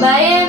Bye.